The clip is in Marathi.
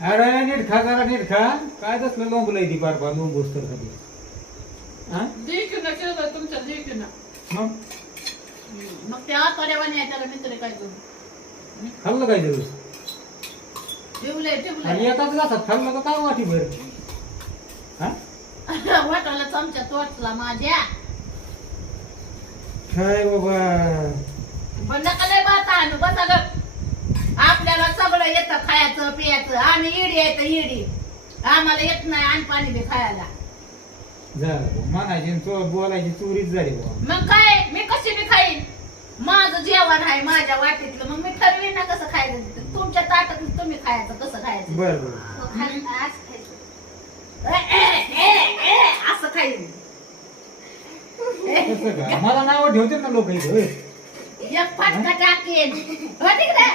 अरे नीट खा जरा नीट खा काय तसलं लोंबलंय ती पार पार लोंबूस तर खाली हा देखील केलं तुमच्या देखील मग ते आतड्यावानी आहे त्याला मित्र काय करू खाल्लं काय दिवस ठेवलंय आणि ठेवलंय एकाच घासात खाल्लं का काय वाटी भर हा वाटायला चमचा तोटला माझ्या काय बाबा पण नका लय बाता आणू बसा ग आपल्याला सगळं येतं खायचं पियाचं आम्ही इडी येतं इडी आम्हाला येत नाही आणि पाणी बी खायला झालं म्हणायची बोलायची चोरीच झाली बाबा मग काय मी कशी बी खाईन माझं जेवण आहे माझ्या वाटीतलं मग मी ठरवीन ना कसं खायचं तुमच्या ताटात तुम्ही खायचं कसं खायचं बर बर असं खाईन कसं का मला नाव ठेवते ना लोक इथं होय. एक फटका टाकेन हो तिकडे